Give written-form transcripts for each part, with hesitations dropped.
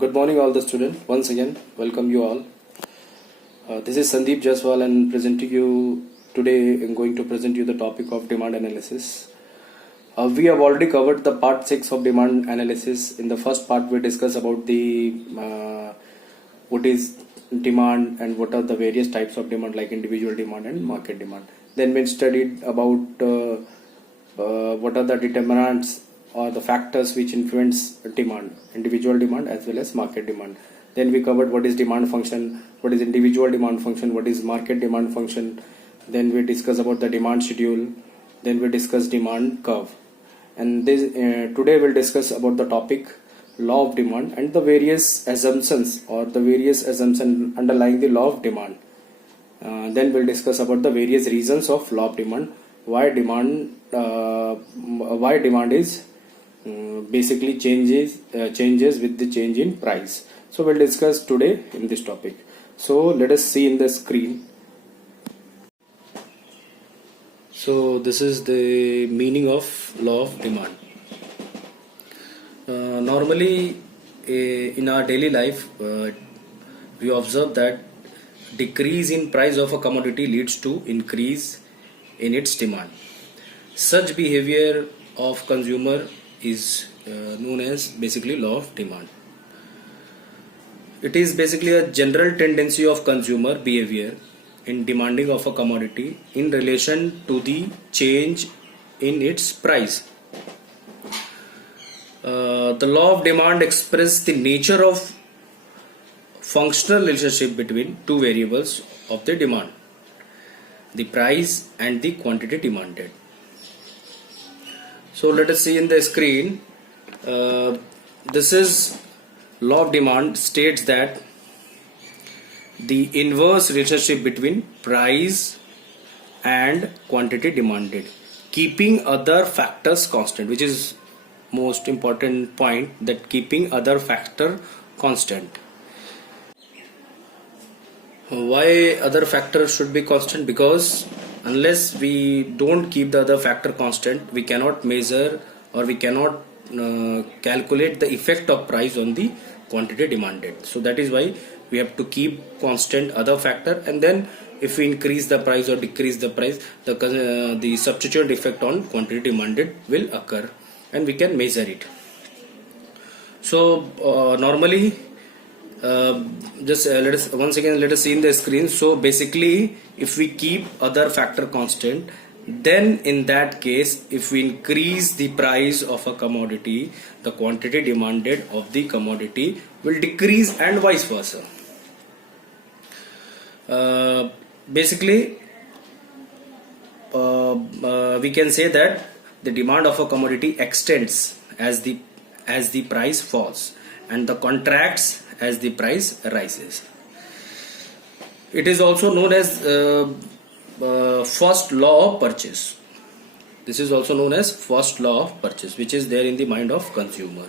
Good morning, all the students. Once again, welcome you all. This is Sandeep Jaswal, and presenting you today. I'm going to present you the topic of demand analysis. We have already covered the part 6 of demand analysis. In the first part, we discussed about the what is demand and what are the various types of demand, like individual demand and market demand. Then we studied about what are the determinants or the factors which influence demand, individual demand as well as market demand. Then we covered what is demand function, what is individual demand function, what is market demand function. Then we discussed about the demand schedule. Then we discussed demand curve. And this today we'll discuss about the topic law of demand and the various assumptions or the various assumptions underlying the law of demand. Then we'll discuss about the various reasons of law of demand, why demand is basically changes with the change in price. So we'll discuss today in this topic. So let us see in the screen. So this is the meaning of law of demand. Normally in our daily life we observe that decrease in price of a commodity leads to increase in its demand. Such behavior of consumer is known as basically law of demand. It is basically a general tendency of consumer behavior in demanding of a commodity in relation to the change in its price. The law of demand expresses the nature of functional relationship between two variables of the demand, the price and the quantity demanded. So let us see in the screen. This is law of demand states that the inverse relationship between price and quantity demanded, keeping other factors constant, which is most important point, that keeping other factor constant. Why other factors should be constant? Because unless we don't keep the other factor constant, we cannot measure or we cannot calculate the effect of price on the quantity demanded. So that is why we have to keep constant other factor, and then if we increase the price or decrease the price, the substituent effect on quantity demanded will occur and we can measure it. So normally just let us see in the screen. So basically if we keep other factor constant, then in that case if we increase the price of a commodity, the quantity demanded of the commodity will decrease and vice versa. Basically we can say that the demand of a commodity extends as the price falls and the contracts as the price rises. It is also known as first law of purchase. This is also known as first law of purchase, which is there in the mind of consumer.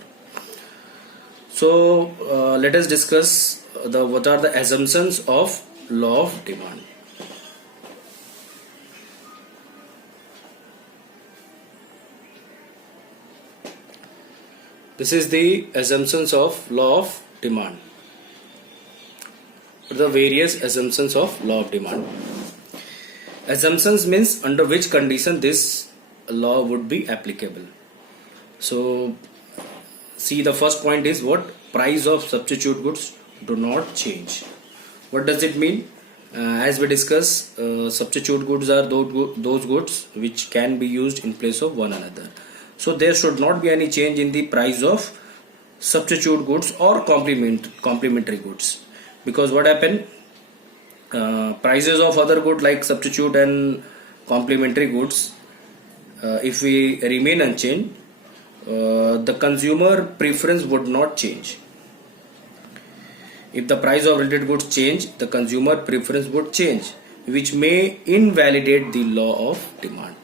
So let us discuss what are the assumptions of law of demand. This is the assumptions of law of demand. The various assumptions of law of demand. Assumptions means under which condition this law would be applicable. So see, the first point is what? Price of substitute goods do not change. What does it mean? As we discussed, substitute goods are those goods which can be used in place of one another. So there should not be any change in the price of substitute goods or complementary goods, because what happened, prices of other goods like substitute and complementary goods, if we remain unchanged, the consumer preference would not change. If the price of related goods change, the consumer preference would change, which may invalidate the law of demand.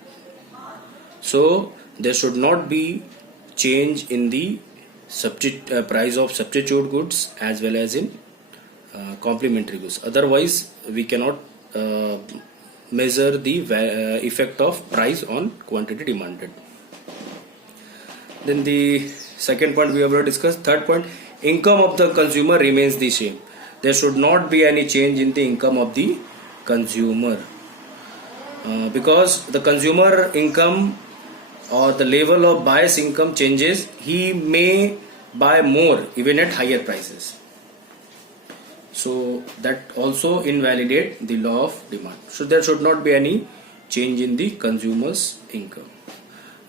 So there should not be change in the price of substitute goods as well as in complementary goods. Otherwise we cannot measure the effect of price on quantity demanded. Then the second point we have already discussed. Third point, income of the consumer remains the same. There should not be any change in the income of the consumer, because the consumer income or the level of buyer's income changes, he may buy more even at higher prices. So that also invalidate the law of demand. So there should not be any change in the consumer's income.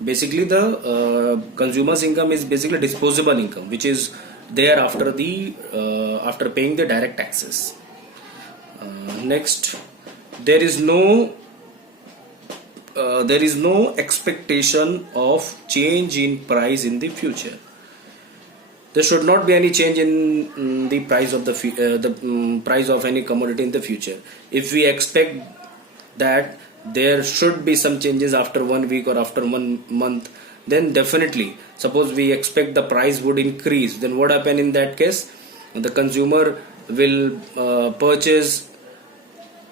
Basically, the consumer's income is basically disposable income, which is there after after paying the direct taxes. Next, there is no expectation of change in price in the future. There should not be any change in the price of the price of any commodity in the future. If we expect that there should be some changes after 1 week or after 1 month, then definitely, suppose we expect the price would increase, then what happen in that case? The consumer will purchase.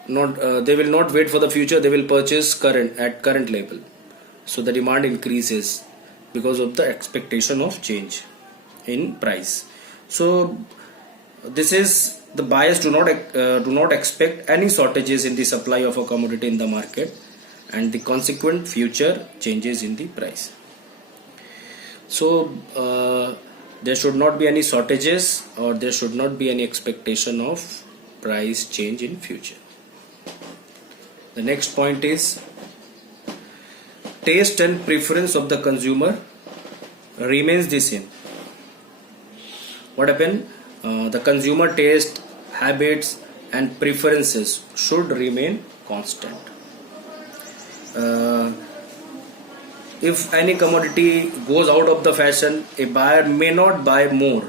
They will not wait for the future. They will purchase at current level. So the demand increases because of the expectation of change in price. So this is, the buyers do not expect any shortages in the supply of a commodity in the market, and the consequent future changes in the price. So there should not be any shortages, or there should not be any expectation of price change in future. The next point is, taste and preference of the consumer remains the same. What happened? The consumer taste, habits and preferences should remain constant. If any commodity goes out of the fashion, a buyer may not buy more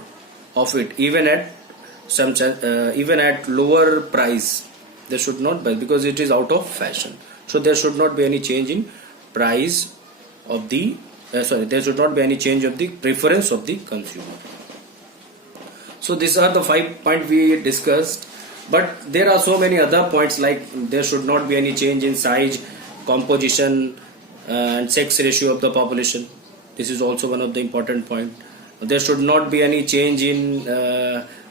of it, even at lower price. They should not buy because it is out of fashion. So there should not be any change in price of the there should not be any change of the preference of the consumer. So these are the 5 points we discussed, but there are so many other points, like there should not be any change in size, composition and sex ratio of the population. This is also one of the important points. There should not be any change in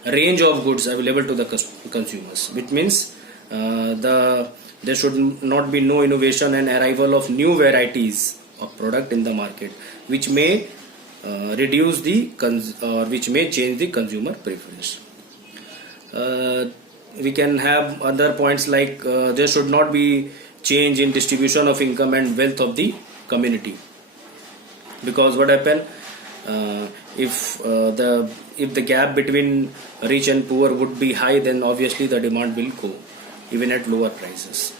range of goods available to the consumers, which means there should not be no innovation and arrival of new varieties of product in the market, which may reduce which may change the consumer preference. We can have other points like there should not be change in distribution of income and wealth of the community, because what happen, if the gap between rich and poor would be high, then obviously the demand will go even at lower prices.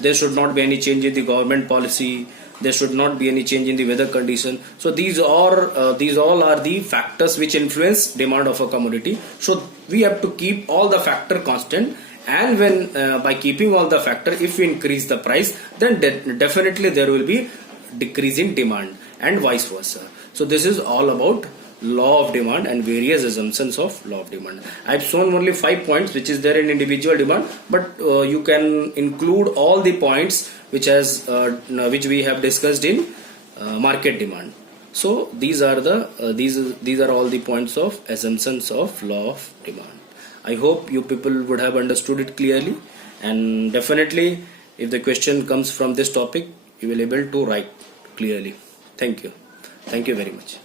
There should not be any change in the government policy. There should not be any change in the weather condition. So these all are the factors which influence demand of a commodity. So we have to keep all the factor constant, and when by keeping all the factor, if we increase the price, then definitely there will be decrease in demand, and vice versa. So this is all about law of demand and various assumptions of law of demand. I've shown only 5 points which is there in individual demand, but you can include all the points which we have discussed in market demand. So these are all the points of assumptions of law of demand. I hope you people would have understood it clearly, and definitely if the question comes from this topic, you will be able to write clearly. Thank you very much.